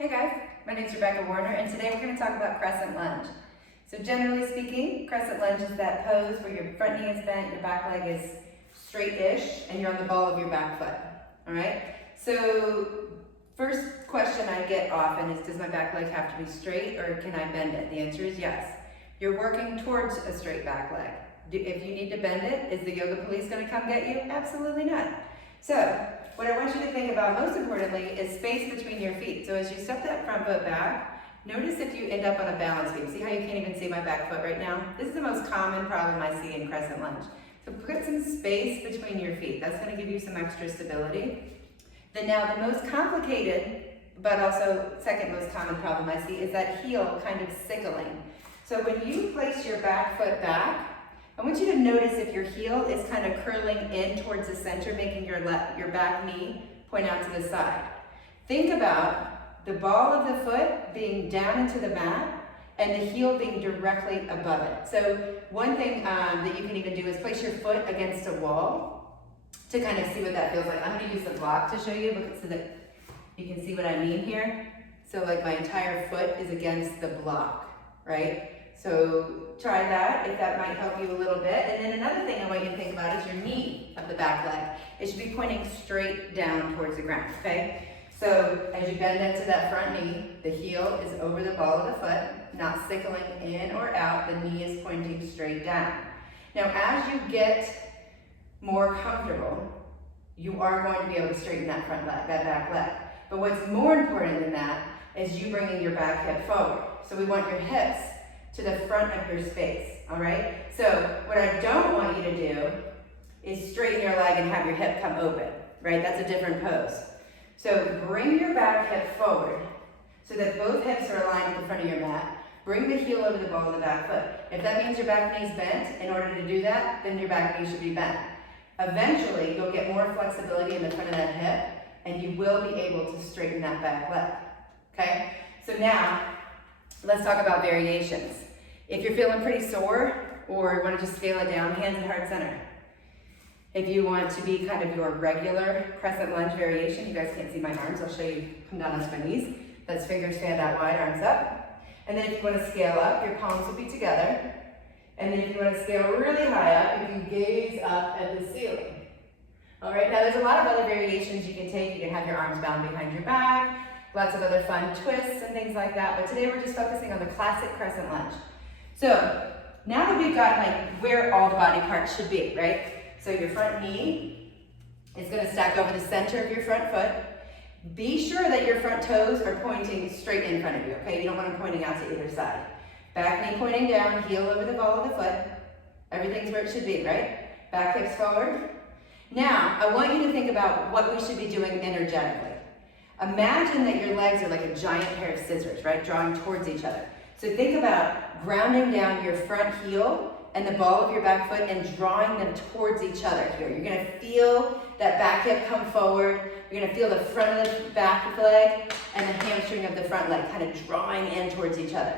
Hey guys, my name is Rebekah and today we're going to talk about Crescent Lunge. So generally speaking, Crescent Lunge is that pose where your front knee is bent, your back leg is straight-ish, and you're on the ball of your back foot. Alright? So first question I get often is, does my back leg have to be straight or can I bend it? The answer is yes. You're working towards a straight back leg. If you need to bend it, is the yoga police going to come get you? Absolutely not. So what I want you to think about most importantly is space between your feet. So as you step that front foot back, notice if you end up on a balance beam. See how you can't even see my back foot right now? This is the most common problem I see in Crescent Lunge. So put some space between your feet. That's going to give you some extra stability. Then now the most complicated, but also second most common problem I see is that heel kind of sickling. So when you place your back foot back, I want you to notice if your heel is kind of curling in towards the center, making your back knee point out to the side. Think about the ball of the foot being down into the mat and the heel being directly above it. So one thing that you can even do is place your foot against a wall to kind of see what that feels like. I'm going to use the block to show you so that you can see what I mean here. So like my entire foot is against the block, right? So try that if that might help you a little bit. And then another thing I want you to think about is your knee of the back leg. It should be pointing straight down towards the ground, okay? So as you bend into that front knee, the heel is over the ball of the foot, not sickling in or out. The knee is pointing straight down. Now as you get more comfortable, you are going to be able to straighten that front leg, that back leg. But what's more important than that is you bringing your back hip forward. So we want your hips to the front of your space, all right? So what I don't want you to do is straighten your leg and have your hip come open, right? That's a different pose. So bring your back hip forward so that both hips are aligned with the front of your mat. Bring the heel over the ball of the back foot. If that means your back knee's bent, in order to do that, then your back knee should be bent. Eventually, you'll get more flexibility in the front of that hip and you will be able to straighten that back leg, okay? So now, let's talk about variations. If you're feeling pretty sore or you want to just scale it down, hands at heart center. If you want to be kind of your regular Crescent Lunge variation, you guys can't see my arms, I'll show you, come down onto my knees. That's fingers stand out wide, arms up. And then if you want to scale up, your palms will be together. And then if you want to scale really high up, you can gaze up at the ceiling. All right, now there's a lot of other variations you can take. You can have your arms bound behind your back, lots of other fun twists and things like that, but today we're just focusing on the classic Crescent Lunge. So now that we've got like where all the body parts should be, right? So your front knee is going to stack over the center of your front foot. Be sure that your front toes are pointing straight in front of you, okay? You don't want them pointing out to either side. Back knee pointing down, heel over the ball of the foot. Everything's where it should be, right? Back hips forward. Now, I want you to think about what we should be doing energetically. Imagine that your legs are like a giant pair of scissors, right? Drawing towards each other. So think about grounding down your front heel and the ball of your back foot and drawing them towards each other here. You're going to feel that back hip come forward. You're going to feel the front of the back leg and the hamstring of the front leg kind of drawing in towards each other.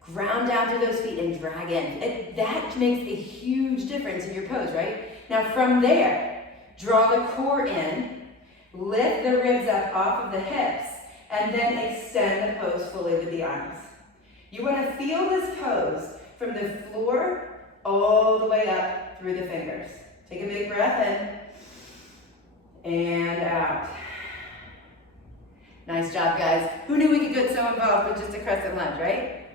Ground down through those feet and drag in. That makes a huge difference in your pose, right? Now from there, draw the core in, lift the ribs up off of the hips, and then extend the pose fully with the arms. You want to feel this pose from the floor all the way up through the fingers. Take a big breath in and out. Nice job, guys. Who knew we could get so involved with just a Crescent Lunge, right?